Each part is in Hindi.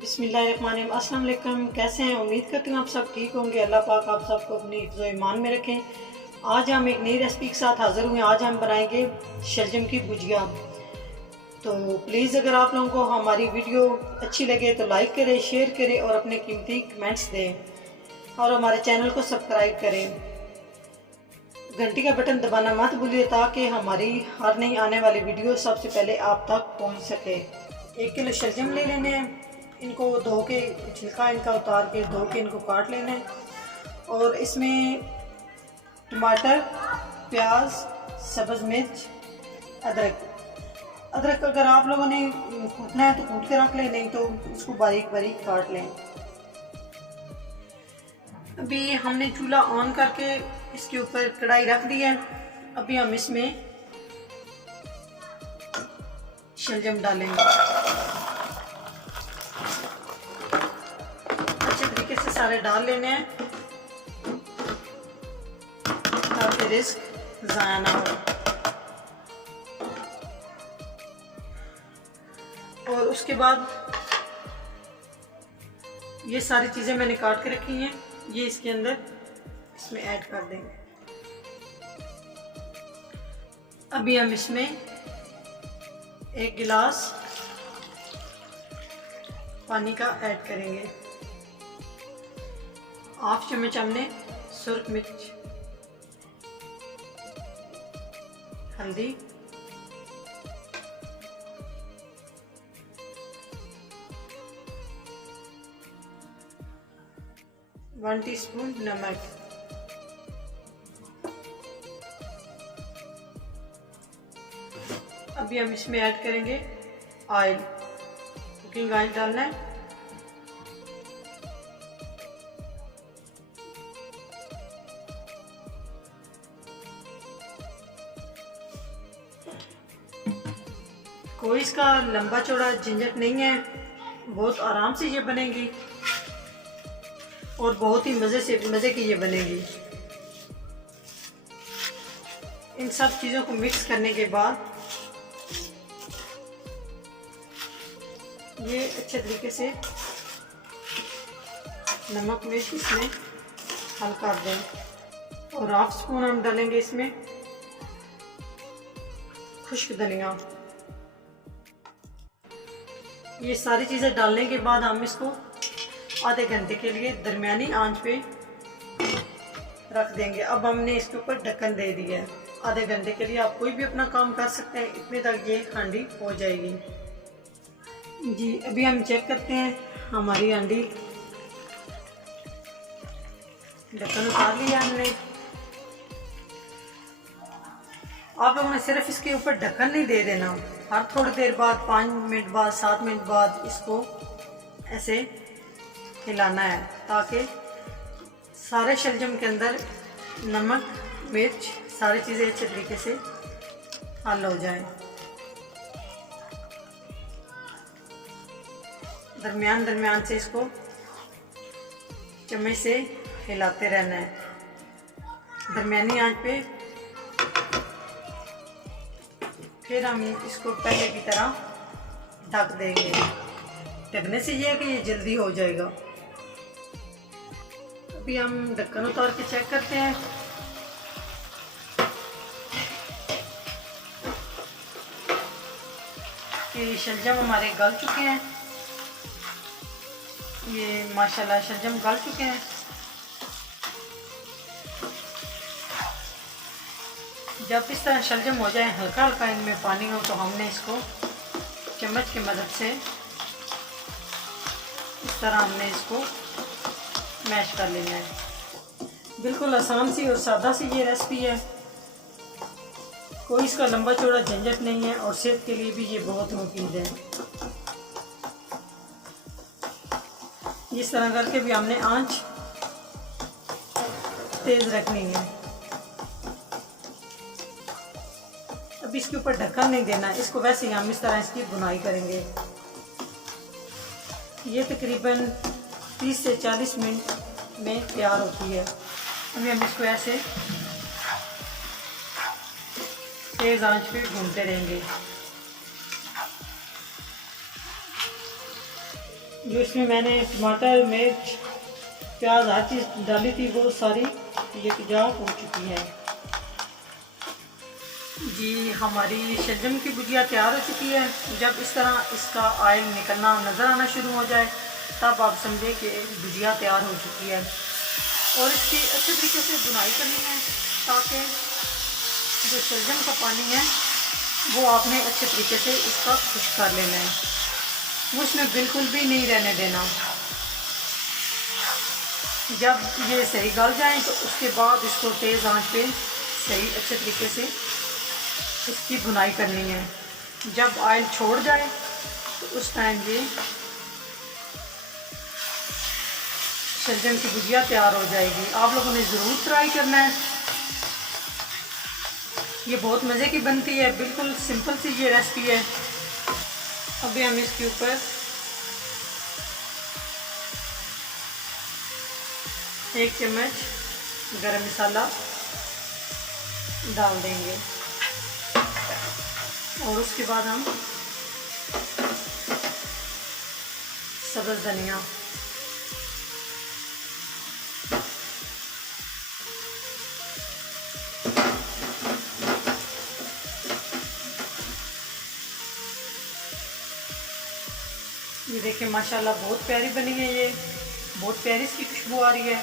बिस्मिल्लाहिर्रहमानिर्रहीम। अस्सलाम वालेकुम। कैसे हैं? उम्मीद करती हूँ आप सब ठीक होंगे। अल्लाह पाक आप सबको अपनी हिफ्ज़ ईमान में रखें। आज हम एक नई रेसिपी के साथ हाज़िर हुए। आज हम बनाएंगे शलजम की भुजिया। तो प्लीज़ अगर आप लोगों को हमारी वीडियो अच्छी लगे तो लाइक करें, शेयर करें और अपने कीमती कमेंट्स दें और हमारे चैनल को सब्सक्राइब करें। घंटी का बटन दबाना मत भूलिए ताकि हमारी हर नई आने वाली वीडियो सबसे पहले आप तक पहुंच सके। 1 किलो शलजम ले लेने हैं। इनको धो के छिलका इनका उतार के धो के इनको काट लेना है और इसमें टमाटर, प्याज, सब्ज़ मिर्च, अदरक अगर आप लोगों ने कूटना है तो कूट के रख लें, नहीं तो उसको बारीक बारीक काट लें। अभी हमने चूल्हा ऑन करके इसके ऊपर कढ़ाई रख दी है। अभी हम इसमें शलजम डालेंगे। अच्छे तरीके से सारे डाल लेने हैं ताकि रिस्क ज़ाया ना हो। और उसके बाद ये सारी चीज़ें मैंने काट के रखी हैं, ये इसके अंदर इसमें ऐड कर देंगे। अभी हम इसमें 1 गिलास पानी का ऐड करेंगे। 1/2 चम्मच हमने सुर्ख मिर्च, हल्दी, वन टीस्पून नमक, अभी हम इसमें ऐड करेंगे ऑयल। कुकिंग ऑयल डालना है। कोई इसका लंबा चौड़ा झंझट नहीं है, बहुत आराम से ये बनेगी और बहुत ही मज़े की ये बनेगी। इन सब चीज़ों को मिक्स करने के बाद ये अच्छे तरीके से नमक मिर्च इसमें हल्का दें और 1/2 स्पून हम डालेंगे इसमें खुश्क धनिया। ये सारी चीज़ें डालने के बाद हम इसको आधे घंटे के लिए दरमियानी आंच पे रख देंगे। अब हमने इसके ऊपर ढक्कन दे दिया है। आधे घंटे के लिए आप कोई भी अपना काम कर सकते हैं, इतने तक ये हांडी हो जाएगी। जी अभी हम चेक करते हैं हमारी हांडी। ढक्कन उतार लिया हमने। आप लोगों ने सिर्फ इसके ऊपर ढक्कन नहीं दे देना, हर थोड़ी देर बाद 5 मिनट बाद 7 मिनट बाद इसको ऐसे हिलाना है ताकि सारे शलजम के अंदर नमक मिर्च सारी चीज़ें अच्छे तरीके से हल हो जाए। दरमियान से इसको चम्मच से हिलाते रहना है दरमियानी आंच पे। फिर हम इसको पहले की तरह ढक देंगे। ढकने से ये है कि ये जल्दी हो जाएगा। अभी हम ढक्कन उतार के चेक करते हैं। कि शलजम हमारे गल चुके हैं। ये माशाल्लाह शलजम गल चुके हैं। जब इस तरह शलजम हो जाए, हल्का हल्का इनमें पानी हो, तो हमने इसको चम्मच की मदद से इस तरह हमने इसको मैश कर लेना है। बिल्कुल आसान सी और सादा सी ये रेसिपी है। कोई इसका लंबा चौड़ा झंझट नहीं है और सेहत के लिए भी ये बहुत मुफीद है। इस तरह करके भी हमने आंच तेज रखनी है। अब इसके ऊपर ढक्कन नहीं देना, इसको वैसे ही हम इस तरह इसकी बुनाई करेंगे। ये तकरीबन 30 से 40 मिनट में तैयार होती है। अभी हम इसको ऐसे तेज आंच पे भूनते रहेंगे। जो इसमें मैंने टमाटर, मिर्च, प्याज हर चीज़ डाली थी वो सारी यकजाक हो चुकी है। जी हमारी शलजम की भुजिया तैयार हो चुकी है। जब इस तरह इसका ऑयल निकलना नज़र आना शुरू हो जाए तब आप समझें कि भुजिया तैयार हो चुकी है। और इसकी अच्छे तरीके से बुनाई करनी है ताकि जो शलजम का पानी है वो आपने अच्छे तरीके से इसका खुश्क कर लेना है, वो इसमें बिल्कुल भी नहीं रहने देना। जब ये सही गल जाए तो उसके बाद इसको तेज़ आंच पे सही अच्छे तरीके से इसकी भुनाई करनी है। जब ऑयल छोड़ जाए तो उस टाइम ये शलजम की भुजिया तैयार हो जाएगी। आप लोगों ने ज़रूर ट्राई करना है, ये बहुत मज़े की बनती है, बिल्कुल सिंपल सी ये रेसिपी है। अभी हम इसके ऊपर एक चम्मच गरम मसाला डाल देंगे और उसके बाद हम सब्ज़ धनिया, ये देखिए माशाल्लाह बहुत प्यारी बनी है, ये बहुत प्यारी इसकी खुशबू आ रही है।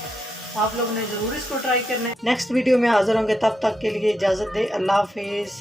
आप लोगों ने ज़रूर इसको ट्राई करना है। नेक्स्ट वीडियो में हाज़िर होंगे, तब तक के लिए इजाज़त दे। अल्लाह हाफिज़।